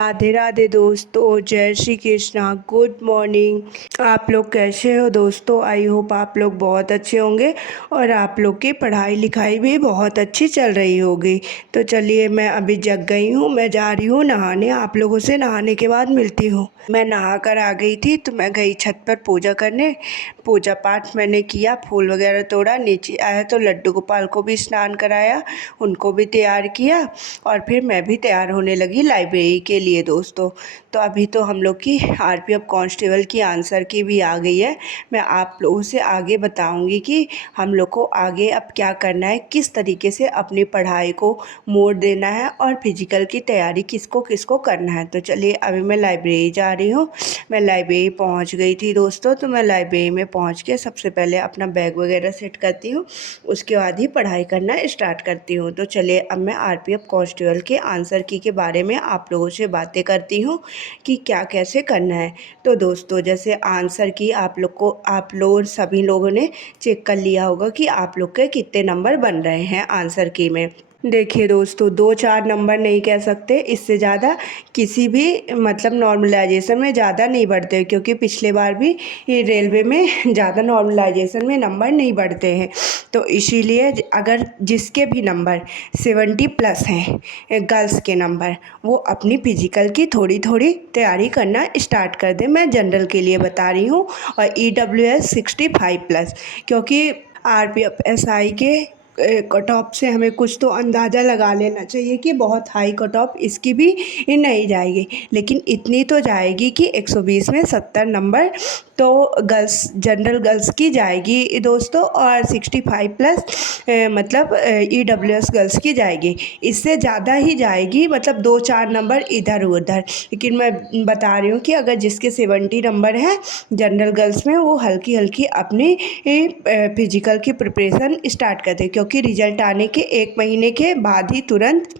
राधे राधे दोस्तों, जय Shri Krishna. Good morning. आप लोग कैसे हो दोस्तों? आई होप आप लोग बहुत अच्छे होंगे और आप लोग की पढ़ाई लिखाई भी बहुत अच्छी चल रही होगी। तो चलिए, मैं अभी जग गई हूँ, मैं जा रही हूँ नहाने। आप लोगों से नहाने के बाद मिलती हूँ। मैं नहा कर आ गई थी तो मैं गई छत पर पूजा करने। पूजा पाठ मैंने किया, फूल वगैरह तोड़ा, नीचे आया तो लड्डू गोपाल को भी स्नान कराया, उनको भी तैयार किया और फिर मैं भी तैयार होने लगी लाइब्रेरी के लिए दोस्तों। तो अभी तो हम लोग की आरपीएफ कांस्टेबल की आंसर की भी आ गई है। मैं आप लोगों से आगे बताऊंगी कि हम लोग को आगे अब क्या करना है, किस तरीके से अपनी पढ़ाई को मोड़ देना है और फिजिकल की तैयारी किसको किसको करना है। तो चलिए, अभी मैं लाइब्रेरी जा रही हूँ। मैं लाइब्रेरी पहुँच गई थी दोस्तों। तो मैं लाइब्रेरी में पहुँच के सबसे पहले अपना बैग वगैरह सेट करती हूँ, उसके बाद ही पढ़ाई करना स्टार्ट करती हूँ। तो चलिए, अब मैं आरपीएफ कांस्टेबल के आंसर की के बारे में आप लोगों से बातें करती हूँ कि क्या कैसे करना है। तो दोस्तों, जैसे आंसर की आप लोग सभी लोगों ने चेक कर लिया होगा कि आप लोग के कितने नंबर बन रहे हैं आंसर की में। देखिए दोस्तों, 2-4 नंबर नहीं कह सकते, इससे ज़्यादा किसी भी मतलब नॉर्मलाइजेशन में ज़्यादा नहीं बढ़ते, क्योंकि पिछले बार भी ये रेलवे में ज़्यादा नॉर्मलाइजेशन में नंबर नहीं बढ़ते हैं। तो इसीलिए अगर जिसके भी नंबर 70 प्लस हैं गर्ल्स के नंबर, वो अपनी फिजिकल की थोड़ी थोड़ी तैयारी करना स्टार्ट कर दें। मैं जनरल के लिए बता रही हूँ। और EWS 65 प्लस, क्योंकि RPF SI के कट ऑफ से हमें कुछ तो अंदाज़ा लगा लेना चाहिए कि बहुत हाई कट ऑफ इसकी भी नहीं जाएगी, लेकिन इतनी तो जाएगी कि 120 में 70 नंबर तो गर्ल्स जनरल गर्ल्स की जाएगी दोस्तों, और 65 प्लस मतलब EWS गर्ल्स की जाएगी। इससे ज़्यादा ही जाएगी, मतलब 2-4 नंबर इधर उधर। लेकिन मैं बता रही हूँ कि अगर जिसके 70 नंबर हैं जनरल गर्ल्स में, वो हल्की हल्की अपनी फिजिकल की प्रिपरेशन स्टार्ट कर दे, क्योंकि रिजल्ट आने के 1 महीने के बाद ही तुरंत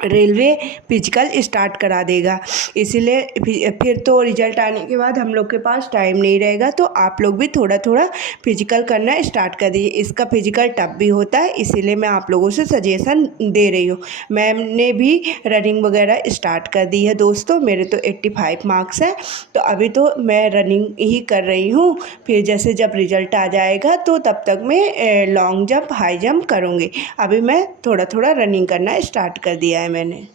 रेलवे फिजिकल स्टार्ट करा देगा। इसीलिए फिर तो रिजल्ट आने के बाद हम लोग के पास टाइम नहीं रहेगा। तो आप लोग भी थोड़ा थोड़ा फिजिकल करना स्टार्ट कर दीजिए। इसका फिजिकल टफ भी होता है, इसीलिए मैं आप लोगों से सजेशन दे रही हूँ। मैंने भी रनिंग वगैरह स्टार्ट कर दी है दोस्तों। मेरे तो 85 मार्क्स हैं, तो अभी तो मैं रनिंग ही कर रही हूँ। फिर जैसे जब रिजल्ट आ जाएगा तो तब तक मैं लॉन्ग जंप, हाई जंप करूँगी। अभी मैं थोड़ा थोड़ा रनिंग करना स्टार्ट कर दिया है मैंने।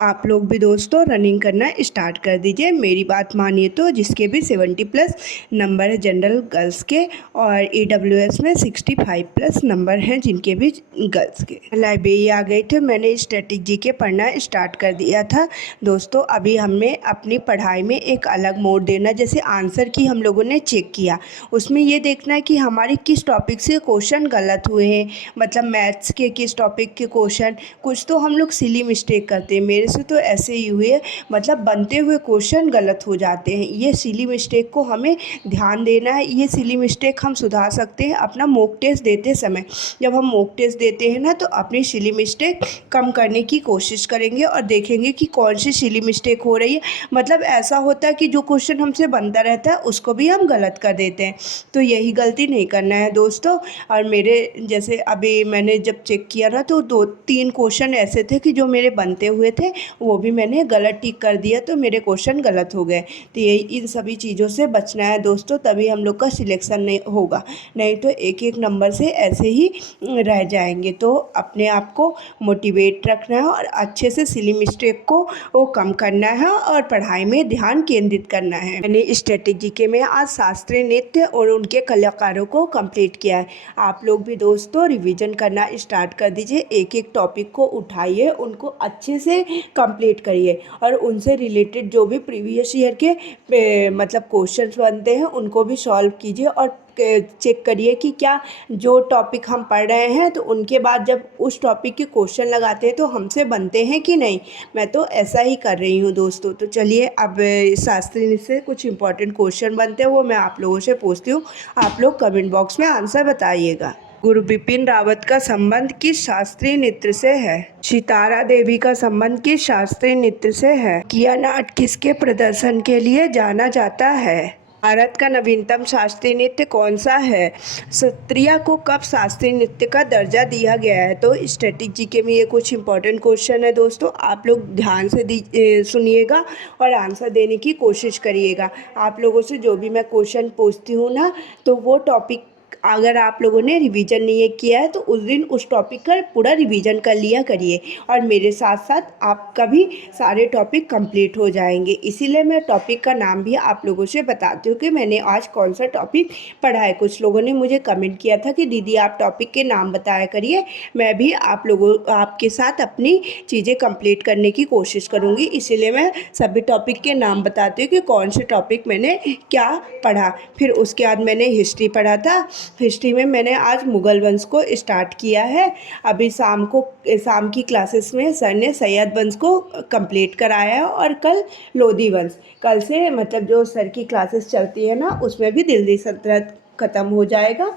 आप लोग भी दोस्तों रनिंग करना स्टार्ट कर दीजिए, मेरी बात मानिए तो। जिसके भी 70 प्लस नंबर है जनरल गर्ल्स के, और EWS में 65 प्लस नंबर हैं जिनके भी गर्ल्स के। लाइब्रेरी आ गई थी, मैंने स्ट्रेटेजी के पढ़ना स्टार्ट कर दिया था दोस्तों। अभी हमें अपनी पढ़ाई में एक अलग मोड़ देना। जैसे आंसर की हम लोगों ने चेक किया, उसमें ये देखना है कि हमारे किस टॉपिक से क्वेश्चन गलत हुए हैं। मतलब मैथ्स के किस टॉपिक के क्वेश्चन, कुछ तो हम लोग सिली मिस्टेक करते हैं। मेरे से तो ऐसे ही हुए है, मतलब बनते हुए क्वेश्चन गलत हो जाते हैं। ये सिली मिस्टेक को हमें ध्यान देना है। ये सिली मिस्टेक हम सुधार सकते हैं अपना मॉक टेस्ट देते समय। जब हम मॉक टेस्ट देते हैं ना, तो अपनी सिली मिस्टेक कम करने की कोशिश करेंगे और देखेंगे कि कौन सी सिली मिस्टेक हो रही है। मतलब ऐसा होता है कि जो क्वेश्चन हमसे बनता रहता है उसको भी हम गलत कर देते हैं। तो यही गलती नहीं करना है दोस्तों। और मेरे जैसे अभी मैंने जब चेक किया ना, तो 2-3 क्वेश्चन ऐसे थे कि जो मेरे बनते हुए थे वो भी मैंने गलत टिक कर दिया, तो मेरे क्वेश्चन गलत हो गए। तो यही इन सभी चीज़ों से बचना है दोस्तों, तभी हम लोग का सिलेक्शन नहीं होगा। नहीं तो एक एक नंबर से ऐसे ही रह जाएंगे। तो अपने आप को मोटिवेट रखना है और अच्छे से सिली मिस्टेक को वो कम करना है और पढ़ाई में ध्यान केंद्रित करना है। मैंने स्ट्रेटेजी के में आज शास्त्रीय नृत्य और उनके कलाकारों को कंप्लीट किया है। आप लोग भी दोस्तों रिवीजन करना स्टार्ट कर दीजिए। एक एक टॉपिक को उठाइए, उनको अच्छे से कंप्लीट करिए और उनसे रिलेटेड जो भी प्रीवियस ईयर के मतलब क्वेश्चंस बनते हैं उनको भी सॉल्व कीजिए। और चेक करिए कि क्या जो टॉपिक हम पढ़ रहे हैं तो उनके बाद जब उस टॉपिक के क्वेश्चन लगाते हैं तो हमसे बनते हैं कि नहीं। मैं तो ऐसा ही कर रही हूँ दोस्तों। तो चलिए, अब शास्त्री से कुछ इंपॉर्टेंट क्वेश्चन बनते हैं, वो मैं आप लोगों से पूछती हूँ। आप लोग कमेंट बॉक्स में आंसर बताइएगा। गुरु बिपिन रावत का संबंध किस शास्त्रीय नृत्य से है? सितारा देवी का संबंध किस शास्त्रीय नृत्य से है? किया नाट किसके प्रदर्शन के लिए जाना जाता है? भारत का नवीनतम शास्त्रीय नृत्य कौन सा है? सत्रिया को कब शास्त्रीय नृत्य का दर्जा दिया गया है? तो स्टैटिक जीके में ये कुछ इंपॉर्टेंट क्वेश्चन है दोस्तों, आप लोग ध्यान से सुनिएगा और आंसर देने की कोशिश करिएगा। आप लोगों से जो भी मैं क्वेश्चन पूछती हूँ ना, तो वो टॉपिक अगर आप लोगों ने रिवीजन नहीं किया है तो उस दिन उस टॉपिक का पूरा रिवीजन कर लिया करिए, और मेरे साथ साथ आपका भी सारे टॉपिक कंप्लीट हो जाएंगे। इसीलिए मैं टॉपिक का नाम भी आप लोगों से बताती हूँ कि मैंने आज कौन सा टॉपिक पढ़ा है। कुछ लोगों ने मुझे कमेंट किया था कि दीदी आप टॉपिक के नाम बताया करिए, मैं भी आपके साथ अपनी चीज़ें कंप्लीट करने की कोशिश करूँगी। इसीलिए मैं सभी टॉपिक के नाम बताती हूँ कि कौन से टॉपिक मैंने क्या पढ़ा। फिर उसके बाद मैंने हिस्ट्री पढ़ा था। हिस्ट्री में मैंने आज मुग़ल वंश को स्टार्ट किया है। अभी शाम की क्लासेस में सर ने सैयद वंश को कंप्लीट कराया है, और कल लोधी वंश। कल से मतलब जो सर की क्लासेस चलती है ना, उसमें भी दिल्ली सल्तनत ख़त्म हो जाएगा।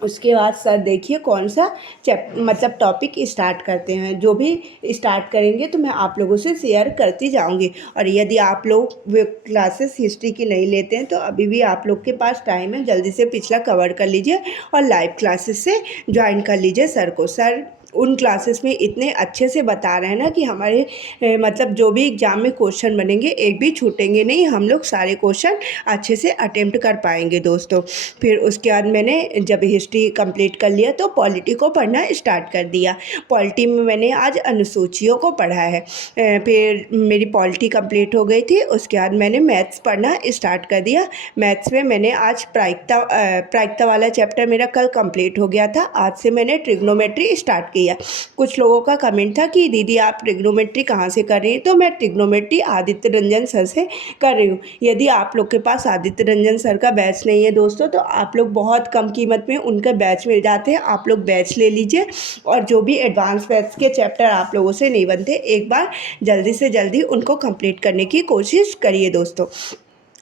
उसके बाद सर देखिए कौन सा मतलब टॉपिक स्टार्ट करते हैं। जो भी स्टार्ट करेंगे तो मैं आप लोगों से शेयर करती जाऊंगी। और यदि आप लोग वे क्लासेस हिस्ट्री की नहीं लेते हैं तो अभी भी आप लोग के पास टाइम है, जल्दी से पिछला कवर कर लीजिए और लाइव क्लासेस से ज्वाइन कर लीजिए सर को। सर उन क्लासेस में इतने अच्छे से बता रहे हैं ना कि हमारे मतलब जो भी एग्ज़ाम में क्वेश्चन बनेंगे एक भी छूटेंगे नहीं, हम लोग सारे क्वेश्चन अच्छे से अटेम्प्ट कर पाएंगे दोस्तों। फिर उसके बाद मैंने जब हिस्ट्री कंप्लीट कर लिया तो पॉलिटी को पढ़ना स्टार्ट कर दिया। पॉलिटी में मैंने आज अनुसूचियों को पढ़ा है। फिर मेरी पॉलिटी कंप्लीट हो गई थी। उसके बाद मैंने मैथ्स पढ़ना स्टार्ट कर दिया। मैथ्स में मैंने आज प्रायिकता वाला चैप्टर मेरा कल कंप्लीट हो गया था। आज से मैंने ट्रिग्नोमेट्री स्टार्ट किया। कुछ लोगों का कमेंट था कि दीदी आप ट्रिग्नोमेट्री कहाँ से कर रही हैं? तो मैं ट्रिग्नोमेट्री आदित्य रंजन सर से कर रही हूँ। यदि आप लोग के पास आदित्य रंजन सर का बैच नहीं है दोस्तों, तो आप लोग बहुत कम कीमत में उनका बैच मिल जाते हैं, आप लोग बैच ले लीजिए। और जो भी एडवांस बैच के चैप्टर आप लोगों से नहीं बनते, एक बार जल्दी से जल्दी उनको कंप्लीट करने की कोशिश करिए दोस्तों।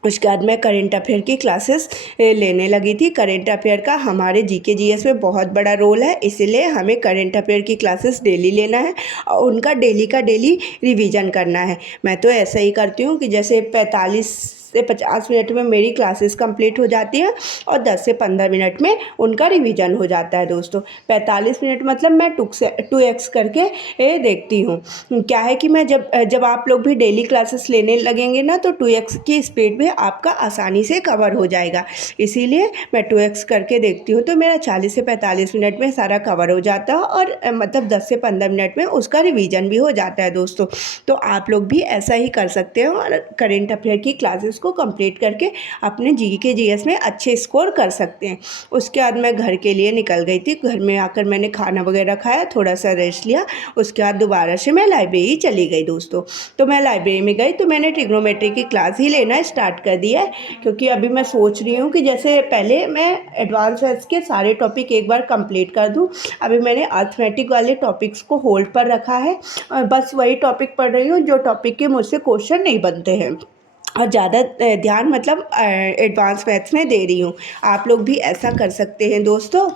उसके बाद मैं करेंट अफेयर की क्लासेस लेने लगी थी। करेंट अफेयर का हमारे जीके जीएस में बहुत बड़ा रोल है, इसीलिए हमें करेंट अफेयर की क्लासेस डेली लेना है और उनका डेली का डेली रिवीजन करना है। मैं तो ऐसा ही करती हूँ कि जैसे 45 से 50 मिनट में मेरी क्लासेस कंप्लीट हो जाती हैं और 10 से 15 मिनट में उनका रिवीजन हो जाता है दोस्तों। 45 मिनट मतलब मैं 2x करके देखती हूँ। क्या है कि मैं जब आप लोग भी डेली क्लासेस लेने लगेंगे ना, तो 2x की स्पीड में आपका आसानी से कवर हो जाएगा। इसीलिए मैं 2x करके देखती हूँ, तो मेरा 40 से 45 मिनट में सारा कवर हो जाता है और मतलब 10 से 15 मिनट में उसका रिवीजन भी हो जाता है दोस्तों। तो आप लोग भी ऐसा ही कर सकते हो और करेंट अफेयर की क्लासेस को कंप्लीट करके अपने जीके जीएस में अच्छे स्कोर कर सकते हैं। उसके बाद मैं घर के लिए निकल गई थी। घर में आकर मैंने खाना वगैरह खाया, थोड़ा सा रेस्ट लिया। उसके बाद दोबारा से मैं लाइब्रेरी चली गई दोस्तों। तो मैं लाइब्रेरी में गई तो मैंने ट्रिग्नोमेट्री की क्लास ही लेना स्टार्ट कर दिया है, क्योंकि अभी मैं सोच रही हूँ कि जैसे पहले मैं एडवांस मैथ्स के सारे टॉपिक एक बार कंप्लीट कर दूँ। अभी मैंने अर्थमेटिक वाले टॉपिक्स को होल्ड पर रखा है और बस वही टॉपिक पढ़ रही हूँ जो टॉपिक के मुझसे क्वेश्चन नहीं बनते हैं, और ज़्यादा ध्यान मतलब एडवांस मैथ्स में दे रही हूँ। आप लोग भी ऐसा कर सकते हैं दोस्तों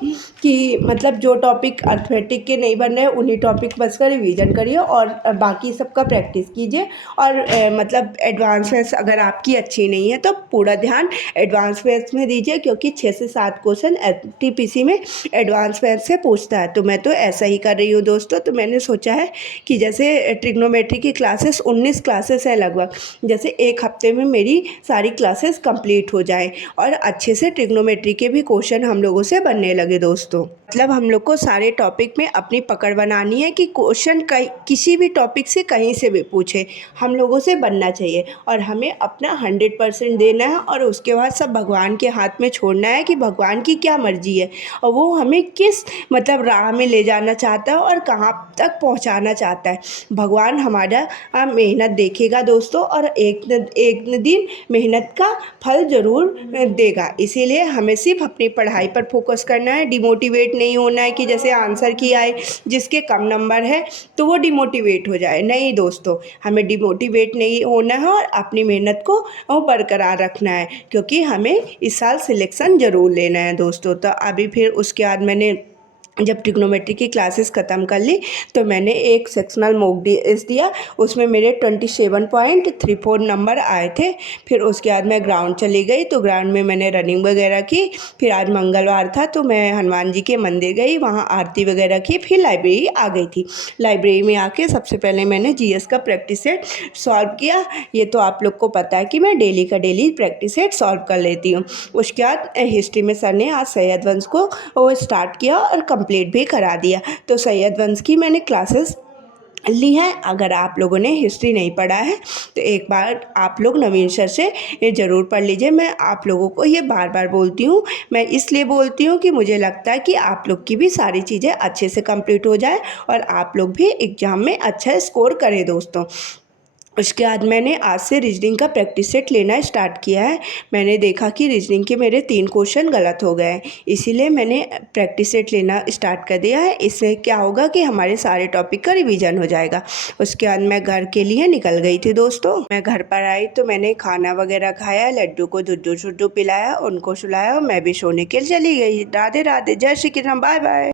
कि मतलब जो टॉपिक अर्थमेटिक के नहीं बन रहे हैं उन्हीं टॉपिक बस का रिवीजन करिए और बाकी सबका प्रैक्टिस कीजिए। और मतलब एडवांस मैथ्स अगर आपकी अच्छी नहीं है तो पूरा ध्यान एडवांस मैथ्स में दीजिए, क्योंकि 6 से 7 क्वेश्चन एफटीपीसी में एडवांस मैथ्स से पूछता है। तो मैं तो ऐसा ही कर रही हूँ दोस्तों। तो मैंने सोचा है कि जैसे ट्रिग्नोमेट्री की क्लासेस 19 क्लासेस हैं लगभग, जैसे एक हफ्ते में मेरी सारी क्लासेस कंप्लीट हो जाए और अच्छे से ट्रिग्नोमेट्री के भी क्वेश्चन हम लोगों से बनने लगे दोस्तों। मतलब हम लोग को सारे टॉपिक में अपनी पकड़ बनानी है कि क्वेश्चन किसी भी टॉपिक से कहीं से भी पूछे, हम लोगों से बनना चाहिए और हमें अपना 100% देना है। और उसके बाद सब भगवान के हाथ में छोड़ना है कि भगवान की क्या मर्जी है और वो हमें किस मतलब राह में ले जाना चाहता है और कहाँ तक पहुँचाना चाहता है। भगवान हमारा मेहनत देखेगा दोस्तों, और एक दिन मेहनत का फल ज़रूर देगा। इसीलिए हमें सिर्फ अपनी पढ़ाई पर फोकस करना है, डिमोटिवेट नहीं होना है कि जैसे आंसर की आए जिसके कम नंबर है तो वो डिमोटिवेट हो जाए। नहीं दोस्तों, हमें डिमोटिवेट नहीं होना है और अपनी मेहनत को बरकरार रखना है, क्योंकि हमें इस साल सिलेक्शन ज़रूर लेना है दोस्तों। तो अभी फिर उसके बाद मैंने जब ट्रिग्नोमेट्री की क्लासेस ख़त्म कर ली तो मैंने एक सेक्शनल मॉक टेस्ट दिया। उसमें मेरे 27.34 नंबर आए थे। फिर उसके बाद मैं ग्राउंड चली गई, तो ग्राउंड में मैंने रनिंग वगैरह की। फिर आज मंगलवार था तो मैं हनुमान जी के मंदिर गई, वहाँ आरती वगैरह की। फिर लाइब्रेरी आ गई थी। लाइब्रेरी में आके सबसे पहले मैंने जीएस का प्रैक्टिस सेट सॉल्व किया। ये तो आप लोग को पता है कि मैं डेली का डेली प्रैक्टिस सेट सॉल्व कर लेती हूँ। उसके बाद हिस्ट्री में सर ने आज सैयद वंश को वो स्टार्ट किया और कंप्लीट भी करा दिया। तो सैयद वंश की मैंने क्लासेस ली है। अगर आप लोगों ने हिस्ट्री नहीं पढ़ा है तो एक बार आप लोग नवीन सर से ये ज़रूर पढ़ लीजिए। मैं आप लोगों को ये बार बार बोलती हूँ, मैं इसलिए बोलती हूँ कि मुझे लगता है कि आप लोग की भी सारी चीज़ें अच्छे से कंप्लीट हो जाए और आप लोग भी एग्ज़ाम में अच्छा स्कोर करें दोस्तों। उसके बाद मैंने आज से रीजनिंग का प्रैक्टिस सेट लेना स्टार्ट किया है। मैंने देखा कि रीजनिंग के मेरे 3 क्वेश्चन गलत हो गए हैं, इसीलिए मैंने प्रैक्टिस सेट लेना स्टार्ट कर दिया है। इससे क्या होगा कि हमारे सारे टॉपिक का रिवीजन हो जाएगा। उसके बाद मैं घर के लिए निकल गई थी दोस्तों। मैं घर पर आई तो मैंने खाना वगैरह खाया, लड्डू को दुद्धू शुद्धू पिलाया, उनको सुलाया और मैं भी सोने के लिए चली गई। राधे राधे, जय श्री कृष्ण, बाय बाय।